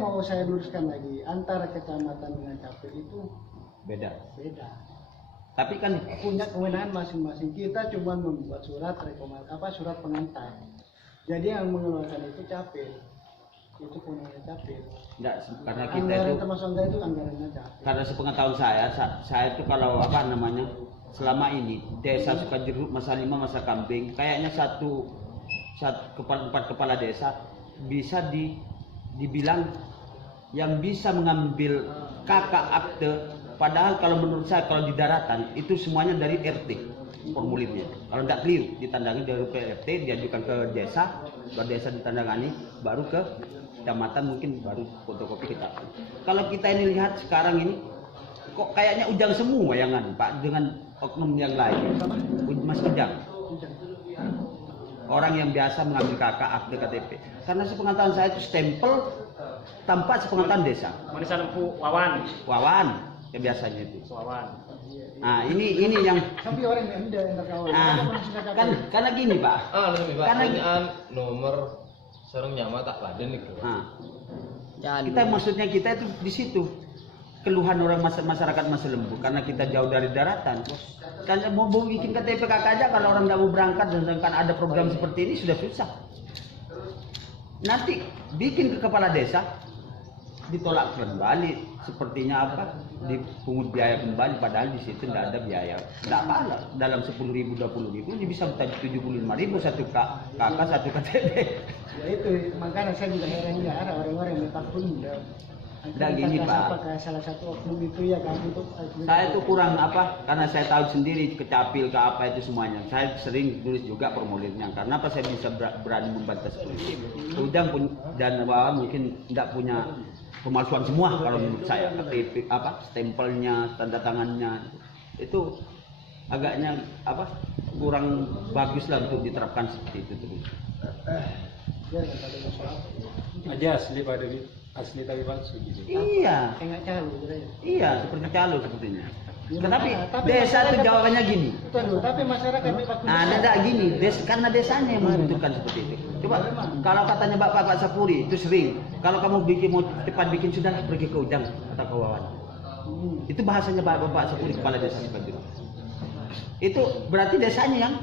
yang mau saya luruskan lagi, antara kecamatan dengan capil itu Beda. beda. Tapi kan Punya kewenangan masing-masing. Kita cuma membuat surat surat pengantar. Jadi yang mengeluarkan itu capil. Itu punyanya capil. enggak, karena kita Anggaran itu termasuk anggaran itu anggarannya capil. karena sepengetahuan saya itu kalau apa namanya selama ini desa Sukajeruk, Masa Lima, Masa Kambing kayaknya satu empat kepala desa bisa dibilang yang bisa mengambil kakak akte, padahal kalau menurut saya kalau di daratan itu semuanya dari RT formulirnya. Kalau tidak clear ditandangani dari RT, diajukan ke desa, ke desa ditandangani, baru ke kecamatan, mungkin baru fotokopi kita. Kalau kita ini lihat sekarang ini kok kayaknya Ujang semua yang Pak dengan oknum yang lain. Mas Ujang. Orang yang biasa mengambil kakak akte KTP. Karena sepengetahuan saya itu stempel tanpa sepengetahuan desa. Manisan Wawan. Wawan ya biasanya itu. Wawan. Nah, ini yang Tapi orang yang tidak kawan. kan karena gini, Pak. Lebih Pak. Karena Pertanyaan nomor sarung nyama tak laden itu. Kita maksudnya kita itu di situ keluhan orang masyarakat Masa Lembu karena kita jauh dari daratan. Kan mau bikin KTP KK aja kalau orang nggak mau berangkat dan sedangkan ada program seperti ini sudah susah. Nanti bikin ke kepala desa ditolak kembali, sepertinya apa dipungut biaya kembali, padahal di situ tidak ada biaya. Tidak apa dalam 10.000 20.000 ini bisa 75.000 satu kakak satu KTP. Ya itu makanya saya juga heran ya ada orang-orang yang letak pun Tidak gini, Pak. Apakah salah satu oknum itu ya kan untuk Saya itu kurang apa, karena saya tahu sendiri ke capil ke apa itu semuanya. Saya sering tulis juga formulirnya. Karena apa saya bisa berani membantah seperti itu. Ujang pun dan Wawan mungkin tidak punya pemalsuan semua kalau menurut saya. KTP apa stempelnya, tanda tangannya itu agaknya apa kurang bagus lah untuk diterapkan seperti itu terus. ya kalau soal Aja asli tapi palsu gitu. Iya. kayak calo gitu ya. Iya, seperti calo sepertinya. Ya, Tetapi tapi desa itu masyarakat- jawabannya gini. Betul, tapi masyarakat Nah, tidak gini, karena desanya yang membutuhkan seperti itu. Coba kalau katanya Pak Sapuri itu sering, kalau kamu mau cepat bikin sudah pergi ke Ujang atau ke Wawan. Itu bahasanya Bapak Sapuri kepala desa Sukajeruk. Itu berarti desanya yang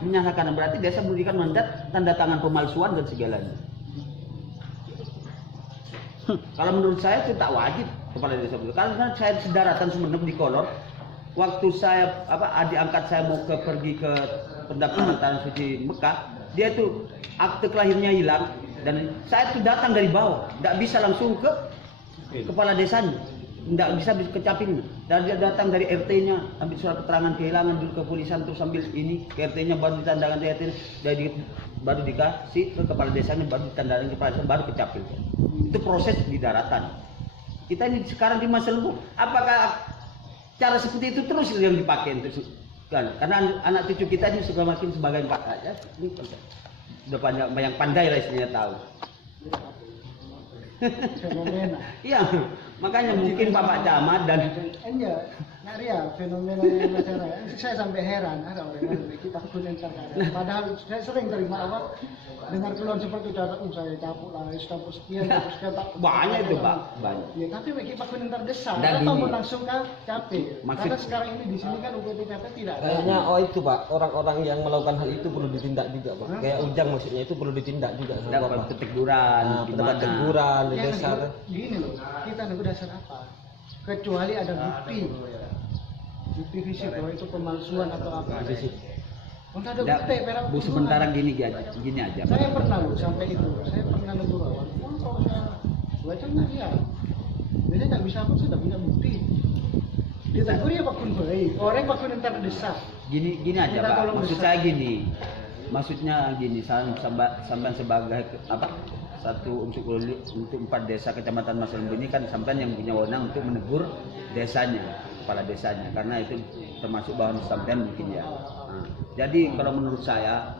menyalahkan, berarti desa memberikan mandat tanda tangan pemalsuan dan segalanya. Kalau menurut saya itu tak wajib kepala desa itu. Karena saya sedaratan Sumeneb di Kolor, waktu saya adik angkat saya mau pergi ke pendaftaran Tanah Suci Mekah, dia itu akte kelahirnya hilang dan saya itu datang dari bawah, tidak bisa langsung ke kepala desanya, tidak bisa ke capilnya. Dan dia datang dari RT-nya, ambil surat keterangan kehilangan dulu ke polisian terus sambil ini ke RT-nya baru ditandakan di RT, baru dikasih ke kepala desanya, baru ditandakan ke kepala desa, baru ke capil. Itu proses di daratan. Kita ini sekarang di Masa Lembu, apakah cara seperti itu terus yang dipakai terus kan? Karena anak cucu kita ini sudah makin sebagai Pak ya, ini udah banyak pandai lah istilahnya tahu. fenomena. Iya, makanya mungkin Bapak Camat dan Enggak, ya fenomena yang masyarakat. Saya sampai heran ada orang-orang kita komentar kadang. Padahal saya sering terima dengar keluhan seperti itu, saya capuk lah, campur sekian, banyak itu Pak, banyak. Ya tapi kita komentar desa, Dan atau gini. mau langsung ke capil. Maksud- Karena sekarang ini di sini kan UPT capil tidak ada. Kayaknya itu Pak, orang-orang yang melakukan hal itu perlu ditindak juga Pak. Kayak Ujang maksudnya itu perlu ditindak juga sama Dapat Bapak. teguran, Pendapat teguran di Ya, desa. gini loh, kita nunggu dasar apa? Kecuali ada bukti fisik bahwa itu pemalsuan atau apa. Untuk ada bukti, perak Bu sementara gini aja. Saya pernah loh sampai itu, saya pernah nunggu lawan. Kalau saya baca nggak ya, jadi nggak bisa apa, saya nggak punya bukti. Ditegur ya Pak Kun baik, orang Pak Kun entar desa. Gini aja Kita Pak. tolong Maksud besar. saya gini. Maksudnya gini, sampai sebagai satu untuk 4 desa kecamatan Masa Lembu ini kan sampai yang punya wewenang untuk menegur desanya, kepala desanya, karena itu termasuk bahan sampean mungkin ya. Nah, jadi kalau menurut saya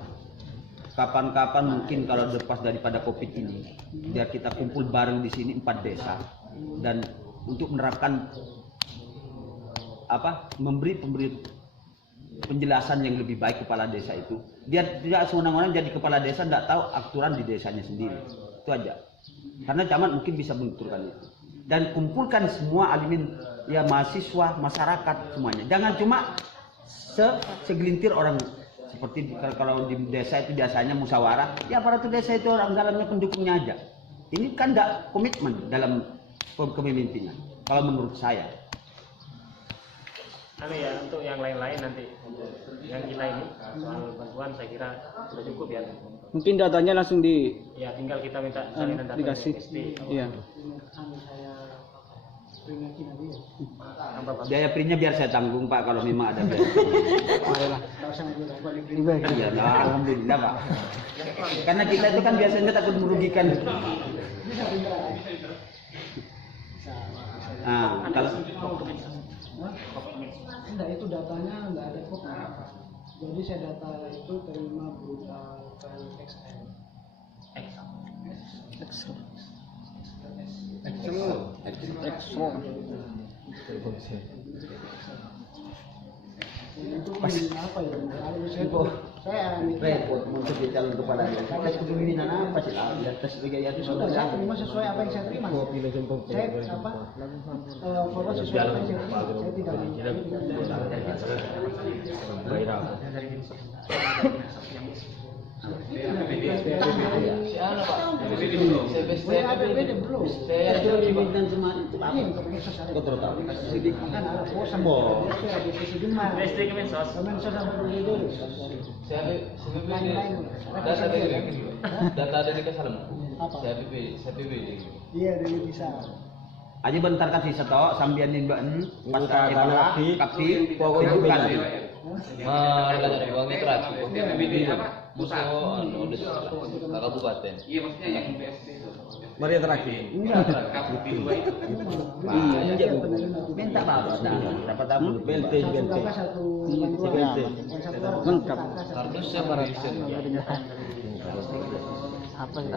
kapan-kapan mungkin kalau lepas daripada COVID ini, biar kita kumpul bareng di sini 4 desa dan untuk menerapkan memberi penjelasan yang lebih baik kepala desa itu, biar tidak sewenang-wenang jadi kepala desa tidak tahu aturan di desanya sendiri. Itu aja. Karena camat mungkin bisa menentukan itu. Dan kumpulkan semua alimin, ya mahasiswa, masyarakat semuanya. Jangan cuma segelintir orang. Seperti kalau di desa itu biasanya musyawarah, ya aparatur desa itu orang dalamnya pendukungnya aja. Ini kan enggak komitmen dalam kepemimpinan. Kalau menurut saya. Ya untuk yang lain-lain nanti yang kita ini soal bantuan saya kira sudah cukup ya. Mungkin datanya langsung Ya tinggal kita minta salinan data dikasih. SD. Iya. Biaya printnya biar saya tanggung Pak kalau memang ada biaya. Iya, alhamdulillah Pak. Karena kita itu kan biasanya takut merugikan. Nah, kalau Enggak, itu datanya enggak ada kopi. Jadi saya data itu terima berupa file XL. Itu apa ya? Saya repot mau jadi calon kepala daerah. Tes kepemimpinan apa sih lah? Tes sebagai ya sudah saya terima sesuai apa yang saya terima. Saya apa? Forward sesuai apa yang saya terima. Saya tidak. Data ada di Kasalam. CPB. Iya, dari bisa. Aja bentar kasih setok sambian nimbaen pas kapi pokoknya Malah dari uang itu terakhir. Musuh udah kabupaten. Iya maksudnya yang BSD. Maria terakhir. minta apa? Dapat apa? BLT. Satu bantuan. Lengkap. Harusnya Malaysia. Apa sih?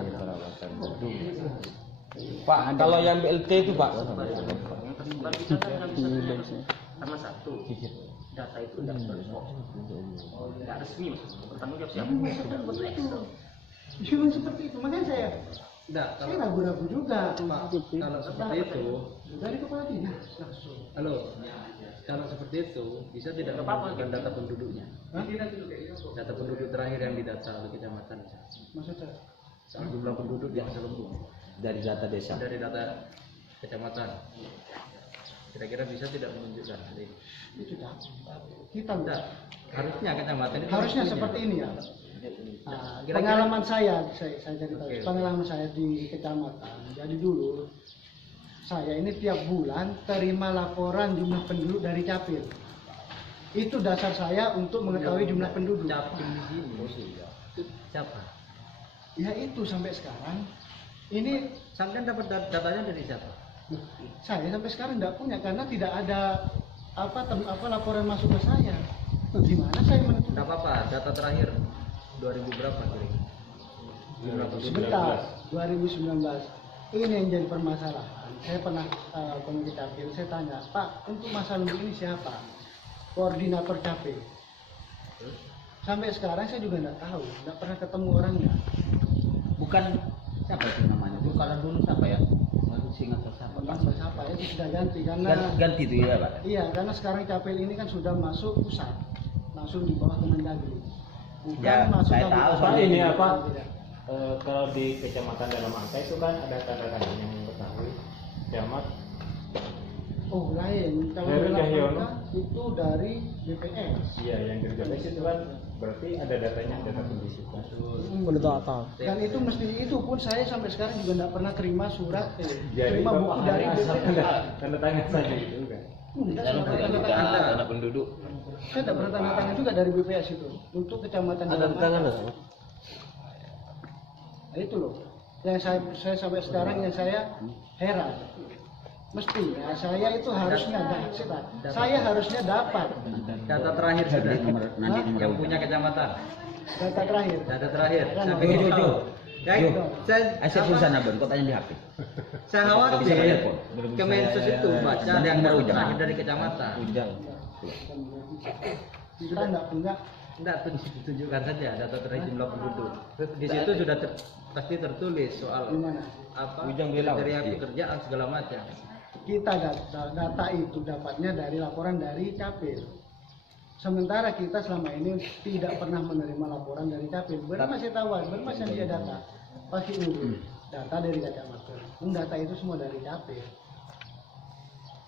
Pak, kalau yang BLT itu Pak. Karena satu data itu tidak resmi, bertanggung jawab siapa? Memang seperti itu, makanya saya Kalau ragu-ragu juga. kalau seperti itu, Dari kepala dinas langsung. halo, kalau seperti itu bisa tidak menggunakan data penduduknya. Data penduduk terakhir yang didata oleh kecamatan, Maksudnya? soal jumlah penduduk yang selembung Dari data desa. dari data kecamatan. Kira-kira bisa tidak menunjukkan hal ini? Itu dah. Kita Tidak, harusnya kecamatan itu harusnya punya. seperti ini ya. Kira-kira- Pengalaman saya jadi tahu. Oke. Pengalaman saya di kecamatan. Jadi dulu saya ini tiap bulan terima laporan jumlah penduduk dari Capil. Itu dasar saya untuk mengetahui jumlah penduduk. Capil di sini. Itu siapa? Ya itu sampai sekarang. Ini Sampai dapat datanya dari siapa? saya sampai sekarang tidak punya karena tidak ada apa laporan masuk ke saya. Gimana saya menentukan? Tidak apa-apa, data terakhir 2000 berapa kira-kira? Jumlah penduduk. Sebentar, 2019 ini yang jadi permasalahan. Saya pernah komite Capil, saya tanya, Pak, untuk masalah ini siapa? Koordinator Capil. Sampai sekarang saya juga nggak tahu, nggak pernah ketemu orangnya. Bukan siapa itu namanya? Itu kalau dulu siapa ya? Singa atau siapa? Nggak siapa ya, itu sudah ganti karena Ganti itu ya Pak. iya, karena sekarang Capil ini kan sudah masuk pusat, langsung di bawah Kemendagri. Bukan Ya, masuk saya tahu kabupaten. soal ini Tidak. apa? Kalau di kecamatan dalam angka itu kan ada tanda-tanda yang mengetahui camat. Oh lain, kalau Dari dalam Cahyono. angka itu dari BPS. Iya, yang dari BPS itu kan berarti ada datanya, data penduduk. Dan itu mesti itu pun saya sampai sekarang juga tidak pernah terima surat, Jadi terima buku Bapak dari hanya asal BPS. tanda tangan saja itu kan. Enggak, saya nggak pernah tanda tangan. Data penduduk. Saya tidak pernah tanda tangan juga dari BPS itu untuk kecamatan Ada dalam tangan angka. Nah, itu loh yang saya sampai sekarang yang saya heran. Mestinya saya itu harusnya saya harusnya dapat Data terakhir sudah. Nanti nomor Yang punya kecamatan. data terakhir. Data terakhir. Kan, Saya ingin Jo. tahu. Ya, saya Asyik pulsa Bang, kau tanya di HP. saya Bisa khawatir telepon. Kemensos itu baca Ada yang data baru, Jang. terakhir dari kecamatan. Kita nggak punya. Tidak, tunjukkan saja data terakhir jumlah penduduk. Di situ sudah pasti tertulis soal Gimana? apa Ujang Bilau. kriteria pekerjaan segala macam. Kita data itu dapatnya dari laporan dari Capil. Sementara kita selama ini tidak pernah menerima laporan dari Capil. Benar masih tahu, benar masih dia data. Pasti urut data dari kacamata. Data itu semua dari Capil.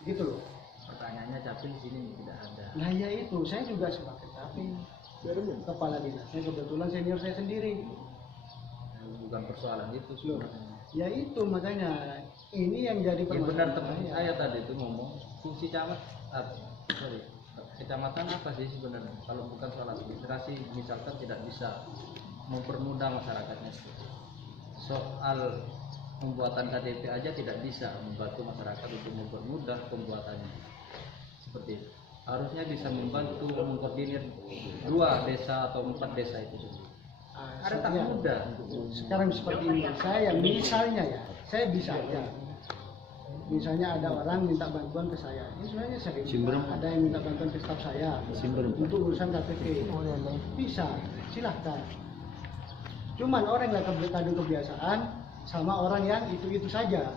Gitu loh. Pertanyaannya Capil di sini tidak ada. Nah ya itu, saya juga sebagai Capil. Kepala dinasnya kebetulan senior saya sendiri. Bukan persoalan itu sebenarnya. Ya itu makanya ini yang jadi Yang benar teman permasalahan saya tadi itu ngomong fungsi kecamatan apa sih sebenarnya? Kalau bukan soal administrasi, misalkan tidak bisa mempermudah masyarakatnya. Soal pembuatan KTP aja tidak bisa membantu masyarakat untuk mempermudah pembuatannya. Seperti itu. Harusnya bisa membantu mengkoordinir 2 desa atau 4 desa itu. Ada tak ya. mudah. Sekarang seperti ini, saya misalnya ya, saya bisa ya. Misalnya ada orang minta bantuan ke saya, ini sebenarnya sering. Ada yang minta bantuan ke staf saya untuk urusan KTP. Bisa, silahkan. Cuman orang yang kadang kebiasaan sama orang yang itu saja.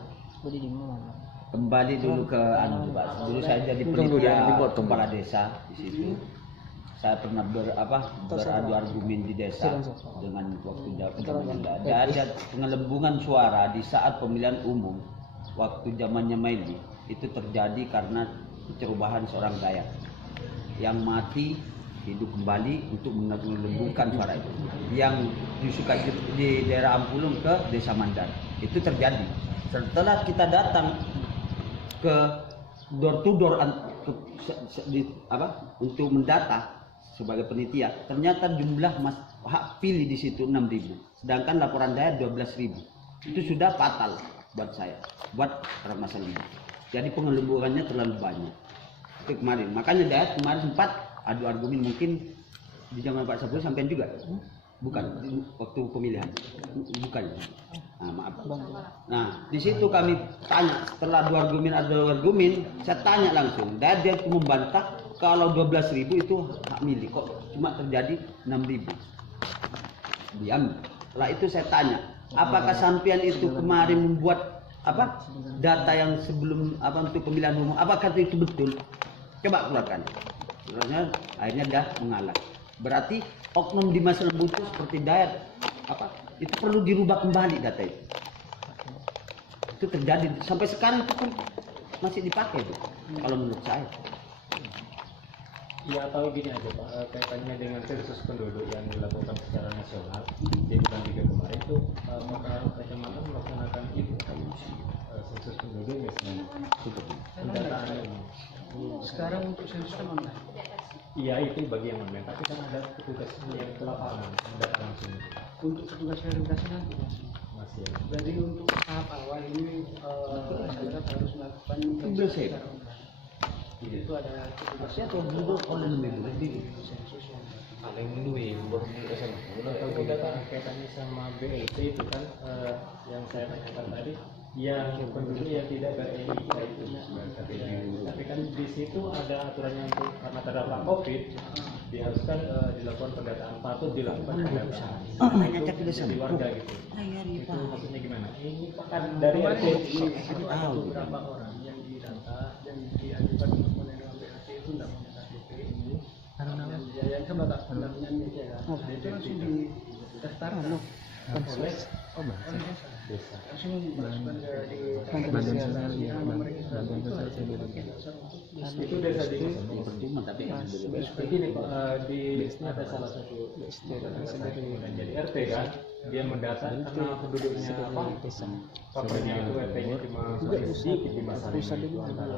Kembali dulu ke Pak. Dulu saya jadi penitia kepala desa di situ. Saya pernah beradu argumen di desa dengan waktu zamannya ada pengelembungan suara di saat pemilihan umum waktu zamannya Maili itu terjadi karena perubahan seorang Dayak yang mati hidup kembali untuk mengelembungkan suara itu yang disukai di daerah Ampulung ke Desa Mandar itu terjadi setelah kita datang ke door to door untuk mendata sebagai penitia, ternyata jumlah hak pilih di situ 6.000, sedangkan laporan Dayak 12.000. Itu sudah fatal buat saya, buat orang masalah ini. Jadi pengelembungannya terlalu banyak. Itu kemarin, makanya Dayak kemarin sempat adu argumen mungkin di zaman Pak Sapul sampai juga, bukan waktu pemilihan, bukan. Nah, maaf. Nah, di situ kami tanya setelah adu argumen, saya tanya langsung, dan dia membantah kalau 12.000 itu hak milik, kok cuma terjadi 6.000. Diam. Setelah itu saya tanya, apakah sampean itu kemarin membuat data yang sebelum untuk pemilihan umum, apakah itu betul? Coba keluarkan. Akhirnya dah mengalah. Berarti oknum di masa lembu itu seperti Dayak itu perlu dirubah kembali data itu. Itu terjadi sampai sekarang itu pun masih dipakai tuh, kalau menurut saya. Ya atau gini aja Pak, kaitannya dengan sensus penduduk yang dilakukan secara nasional di bulan 3 kemarin itu maka kecamatan melaksanakan itu sensus penduduk misalnya pendataan ini. Sekarang untuk sensus kan online. Iya itu bagi yang online, tapi kan ada petugas yang ke lapangan mendata langsung. Untuk petugas verifikasi nanti Masih. jadi untuk tahap awal ini masyarakat harus melakukan Tugas saya. secara online. Itu ada Saya tahu dulu online dulu. sensus yang paling dulu Kalau data kaitannya sama BLT itu kan yang saya tanyakan tadi yang penduduk yang tidak KTP itu tapi kan di situ ada aturannya untuk karena terdampak COVID diharuskan dilakukan pendataan, patut dilakukan pendataan di warga gitu. Itu maksudnya gimana? Ini kan dari RT ada beberapa orang yang didata dan diajukan untuk menerima BLT itu tidak punya KTP karena dia yang coba tak pendampingannya dia itu langsung didaftarkan oleh desa. langsung dimasukkan ke nomor registrasi itu desa di Percuma tapi begini Pak, ada salah satu jadi RT kan dia mendata karena penduduknya papanya itu RT-nya cuma di masa itu antara